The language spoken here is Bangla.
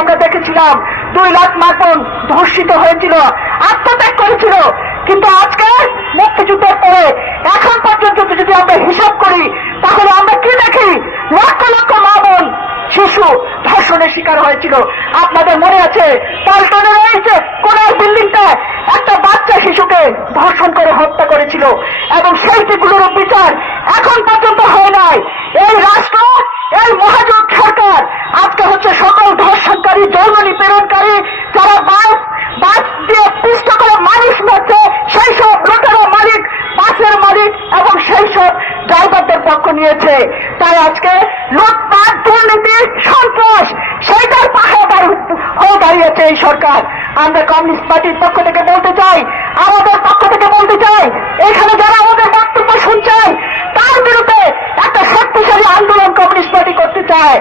আমরা দেখেছিলাম 2 লাখ মা বোন ধর্ষিত হয়েছিল, আত্মত্যাগ করেছিল। কিন্তু আজকে মুক্তিযুদ্ধের পরে এখন পর্যন্ত যদি আমরা হিসাব করি তাহলে আমরা কি দেখি? লক্ষ লক্ষ মা বোন শিশু ধর্ষণের শিকার হয়েছিল। আপনাদের মনে আছে পল্টনের এই যে কোন বিল্ডিংটা একটা বাচ্চা শিশুকে ধর্ষণ করে হত্যা করেছিল, এবং সেইগুলোর বিচার এখন পর্যন্ত হয় নাই। এই রাষ্ট্র, এই মহাজোট সরকার আজকে হচ্ছে সকল ধর্ষণকারী, যৌন নিপীড়নকারী, যারা বাস দিয়ে পিষ্ট করে মানুষ মারছে সেই সব লোকেরও মালিক, বাসের মালিক এবং সেই সব ড্রাইভারদের পক্ষ নিয়েছে। তাই আজকে লুটপাট, দুর্নীতি, সন্ত্রাস সেইটার পাশে হয়ে দাঁড়িয়েছে এই সরকার। আমরা কমিউনিস্ট পার্টির পক্ষ থেকে বলতে চাই, আমাদের পক্ষ থেকে বলতে চাই, এখানে যারা আমাদের বক্তব্য শুনছেন তার বিরুদ্ধে একটা শক্তিশালী আন্দোলন কমিউনিস্ট পার্টি করতে চায়।